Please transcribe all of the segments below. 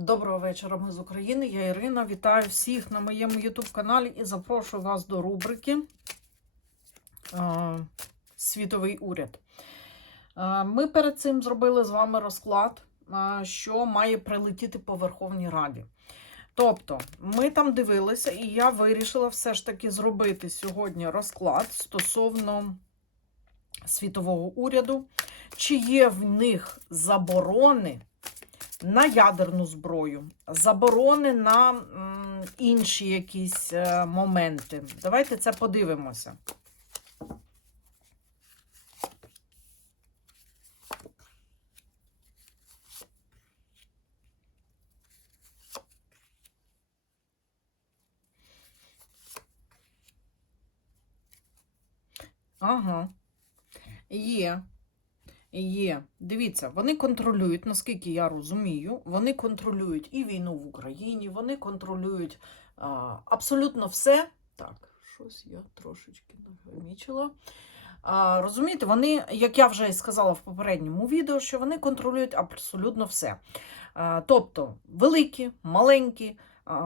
Доброго вечора, ми з України. Я Ірина. Вітаю всіх на моєму YouTube каналі і запрошую вас до рубрики е, Світовий уряд. Е, Ми перед цим зробили з вами розклад, е, що має прилетіти по Верховній Раді. Тобто, ми там дивилися, і я вирішила все ж таки зробити сьогодні розклад стосовно світового уряду, чи є в них заборони на ядерну зброю, заборони на інші якісь е, моменти. Давайте це подивимося. Ага. Є. Є. Дивіться, вони контролюють, наскільки я розумію, вони контролюють і війну в Україні, вони контролюють а, абсолютно все. Так, щось я трошечки нагромічила. А, розумієте, вони, як я вже сказала в попередньому відео, що вони контролюють абсолютно все. А, тобто великі, маленькі,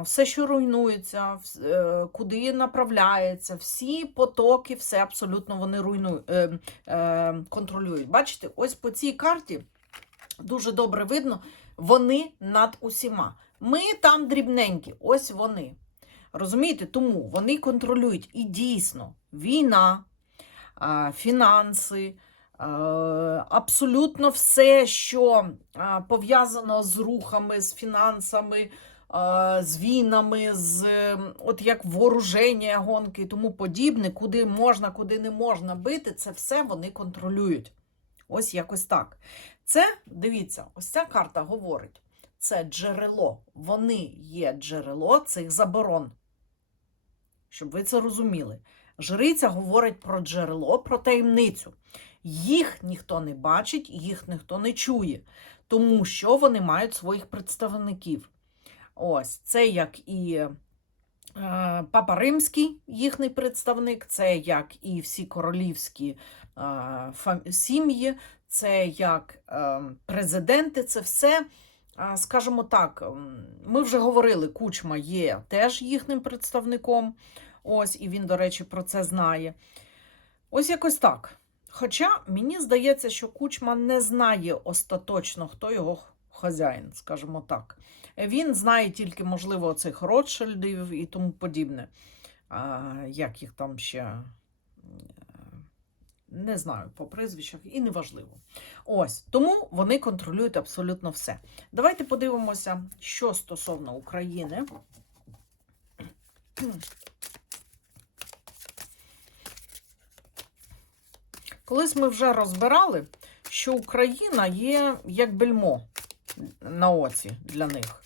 все, що руйнується, е, куди направляється, всі потоки, все абсолютно вони руйнують, е, е, контролюють. Бачите, ось по цій карті дуже добре видно, вони над усіма. Ми там дрібненькі, ось вони. Розумієте, тому вони контролюють і дійсно війна, фінанси, абсолютно все, що пов'язано з рухами, з фінансами, з війнами, з от як вооруження, гонки і тому подібне, куди можна, куди не можна бити, це все вони контролюють. Ось якось так. Це, дивіться, ось ця карта говорить: це джерело. Вони є джерело цих заборон. Щоб ви це розуміли. Жриця говорить про джерело, про таємницю. Їх ніхто не бачить, їх ніхто не чує, тому що вони мають своїх представників. Ось це як і е, Папа Римський, їхній представник, це як і всі королівські е, сім'ї, це як е, президенти, це все. Скажімо так, ми вже говорили, Кучма є теж їхнім представником. Ось, і він, до речі, про це знає. Ось якось так. Хоча мені здається, що Кучма не знає остаточно, хто його хазяїн, скажімо так. Він знає тільки, можливо, цих Ротшильдів і тому подібне. А, як їх там ще е, не знаю по прізвищах, і неважливо. Ось тому вони контролюють абсолютно все. Давайте подивимося, що стосовно України. Колись ми вже розбирали, що Україна є як бельмо на оці для них.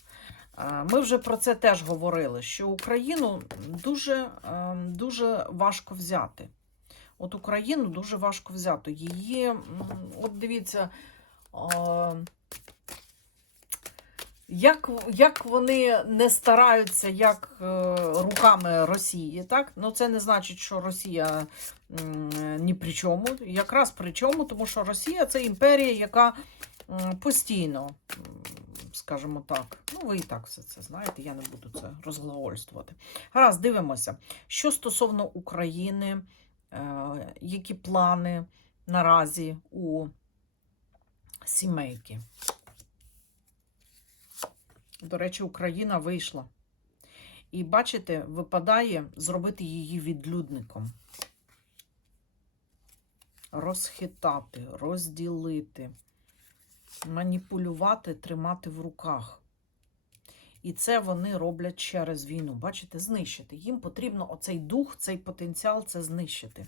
Е, Ми вже про це теж говорили, що Україну дуже, е, дуже важко взяти. От Україну дуже важко взяти. Її, от дивіться, е, як, як вони не стараються, як руками Росії, так? Ну це не значить, що Росія ні при чому. Якраз при чому, тому що Росія це імперія, яка постійно, скажімо так, ну ви і так все це знаєте, я не буду це розглагольствувати. Гаразд, дивимося. Що стосовно України, е, які плани наразі у сімейки? До речі, Україна вийшла. І бачите, випадає зробити її відлюдником. Розхитати, розділити, маніпулювати, тримати в руках. І це вони роблять через війну. Бачите, знищити. Їм потрібно оцей дух, цей потенціал це знищити.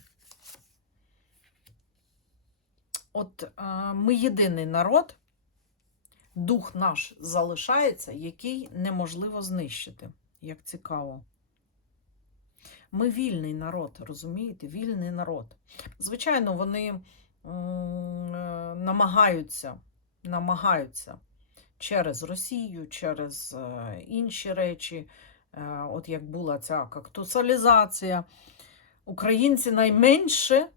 От е, ми єдиний народ, дух наш залишається, який неможливо знищити. Як цікаво. Ми вільний народ, розумієте? Вільний народ. Звичайно, вони е, намагаються, намагаються через Росію, через е, інші речі, е, от як була ця кактусалізація. Українці найменше е,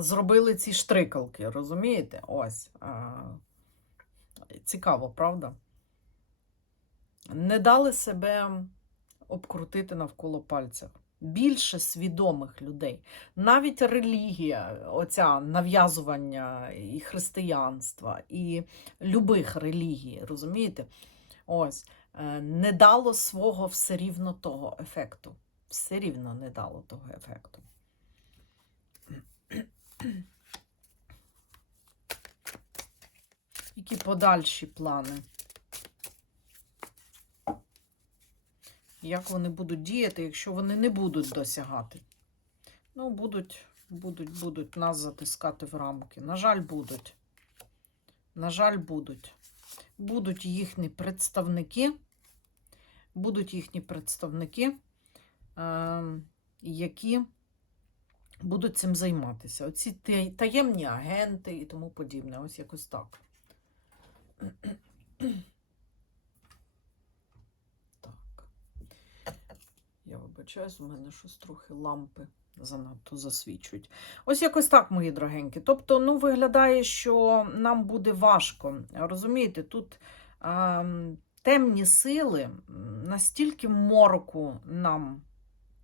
зробили ці штрикалки, розумієте? Ось. Цікаво, правда? не дали себе обкрутити навколо пальця. Більше свідомих людей. Навіть релігія, оця нав'язування і християнства, і любих релігій, розумієте? Ось, е, не дало свого все рівно того ефекту. Все рівно не дало того ефекту. Які подальші плани? Як вони будуть діяти, якщо вони не будуть досягати? Ну, будуть, будуть, будуть нас затискати в рамки. На жаль, будуть. На жаль, будуть. Будуть їхні представники, будуть їхні представники, е, які будуть цим займатися. Оці таємні агенти і тому подібне. Ось якось. Так. Я вибачаюсь, у мене щось трохи лампи занадто засвічують. Ось якось так, мої дорогенькі. Тобто, ну, виглядає, що нам буде важко. Розумієте, тут а, темні сили настільки мороку нам.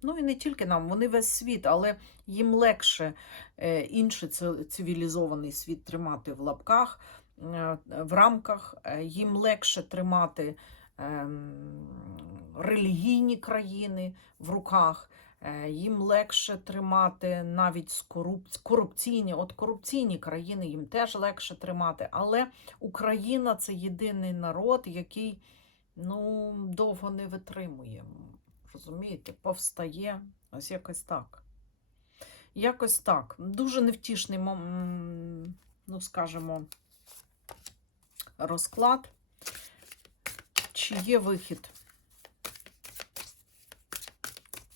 Ну і не тільки нам, вони весь світ, але їм легше е, інший цивілізований світ тримати в лапках, е, в рамках, е, їм легше тримати ем, релігійні країни в руках, е, їм легше тримати навіть корупційні, от корупційні країни їм теж легше тримати. Але Україна це єдиний народ, який ну, довго не витримує. Розумієте, повстає. Ось якось так. Якось так. Дуже невтішний, ну, скажімо, розклад. Чи є вихід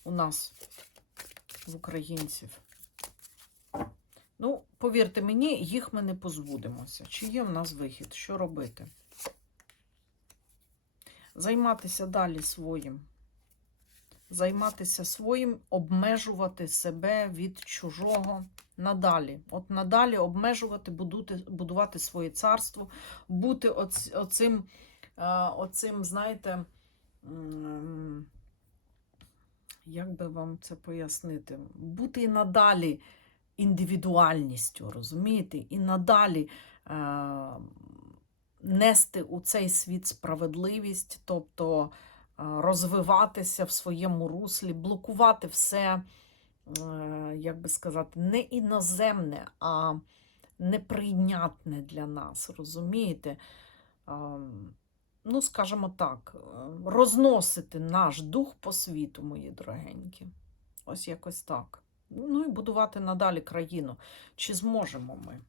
у нас, в українців? Ну, повірте мені, їх ми не позбудемося. Чи є в нас вихід? Що робити? Займатися далі своїм. Займатися своїм, обмежувати себе від чужого надалі. От надалі обмежувати, будувати своє царство, бути оц, оцим, оцим, знаєте, як би вам це пояснити? Бути і надалі індивідуальністю, розумієте? І надалі е, нести у цей світ справедливість, тобто е, розвиватися в своєму руслі, блокувати все, е, як би сказати, не іноземне, а неприйнятне для нас, розумієте? Ем, Ну, скажімо так, е, розносити наш дух по світу, мої дорогенькі. Ось якось так. Ну і будувати надалі країну. Чи зможемо ми?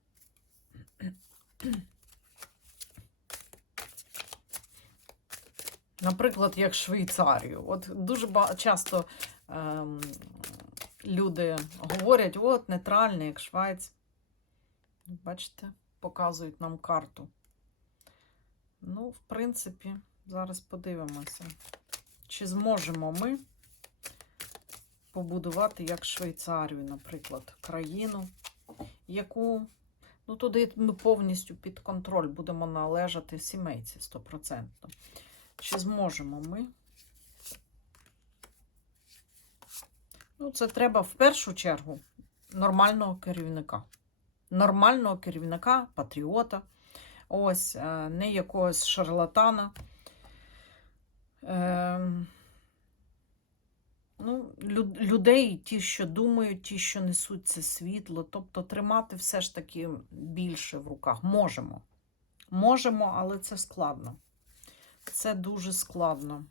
Наприклад, як Швейцарію. От дуже часто ем, люди говорять, от нейтральний, як Швайц. Бачите, показують нам карту. Ну, в принципі, зараз подивимося, чи зможемо ми побудувати як Швейцарію, наприклад, країну, яку ну, туди ми повністю під контроль будемо належати сімейці 100%. Чи зможемо ми? Ну, це треба в першу чергу нормального керівника. Нормального керівника, патріота. Ось, е, не якогось шарлатана. Ем, ну, лю- людей, ті, що думають, ті, що несуть це світло. Тобто тримати все ж таки більше в руках. Можемо. Можемо, але це складно. Це дуже складно.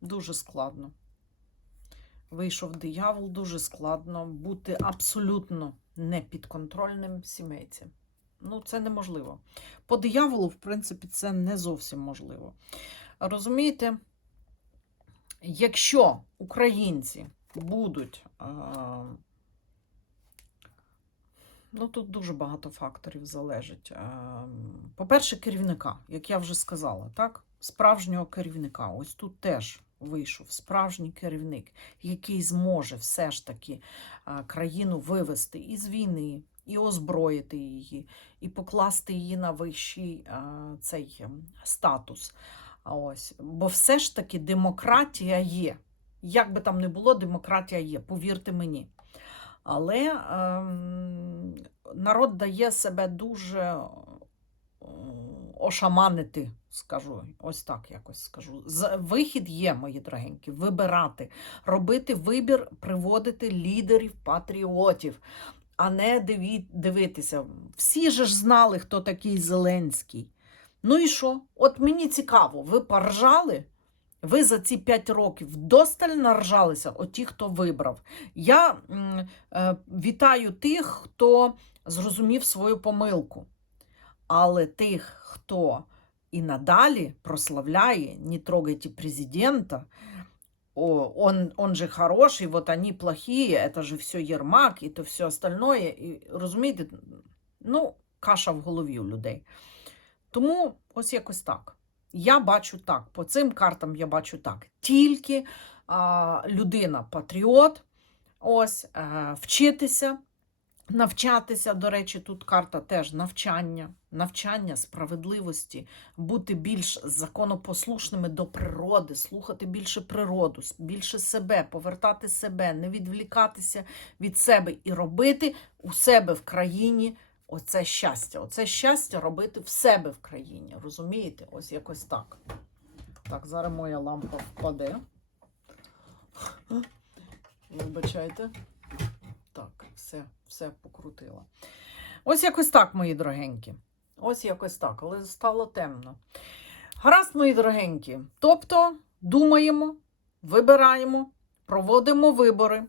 Дуже складно. Вийшов диявол, дуже складно бути абсолютно непідконтрольним сімейцям. Ну, це неможливо. По дияволу, в принципі, це не зовсім можливо. Розумієте, якщо українці будуть. Ну, тут дуже багато факторів залежить. По-перше, керівника, як я вже сказала, так? Справжнього керівника. Ось тут теж вийшов справжній керівник, який зможе все ж таки країну вивести із війни, і озброїти її, і покласти її на вищий е, цей е, статус. Ось, бо все ж таки демократія є. Як би там не було, демократія є, повірте мені. Але ем, народ дає себе дуже ем, ошаманити, скажу, ось так якось скажу. Вихід є, мої дорогенькі, вибирати, робити вибір, приводити лідерів, патріотів, а не диві, дивитися. Всі же ж знали, хто такий Зеленський. Ну і що? От мені цікаво, ви поржали? Ви за ці 5 років вдосталь наржалися, от хто вибрав. Я е, вітаю тих, хто зрозумів свою помилку. Але тих, хто і надалі прославляє, не трогайте президента, о, он, он же хороший, вот они плохие, это же все Єрмак і то все остальное. І, розумієте, ну, каша в голові у людей. Тому ось якось так. Я бачу так. По цим картам я бачу так. Тільки а, людина патріот, ось, а, вчитися, навчатися. До речі, тут карта теж навчання, навчання справедливості, бути більш законопослушними до природи, слухати більше природу, більше себе, повертати себе, не відвлікатися від себе і робити у себе в країні оце щастя. Оце щастя робити в себе в країні. Розумієте? Ось якось так. Так, зараз моя лампа впаде. Вибачайте. Так, все, все покрутила. Ось якось так, мої дорогенькі. Ось якось так, але стало темно. Гаразд, мої дорогенькі. Тобто думаємо, вибираємо, проводимо вибори,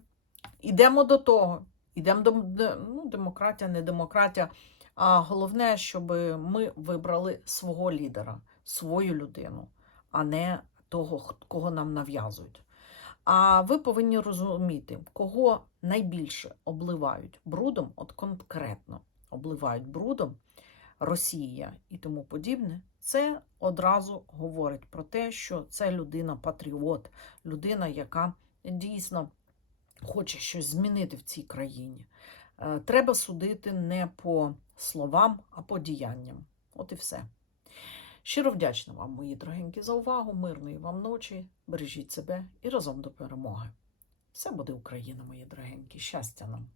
йдемо до того. Йдемо до ну, демократія, не демократія. А головне, щоб ми вибрали свого лідера, свою людину, а не того, кого нам нав'язують. А ви повинні розуміти, кого найбільше обливають брудом, от конкретно обливають брудом Росія і тому подібне, це одразу говорить про те, що це людина патріот, людина, яка дійсно хоче щось змінити в цій країні. Е, Треба судити не по словам, а по діянням. От і все. Щиро вдячна вам, мої дорогенькі, за увагу. Мирної вам ночі. Бережіть себе і разом до перемоги. Все буде Україна, мої дорогенькі. Щастя нам!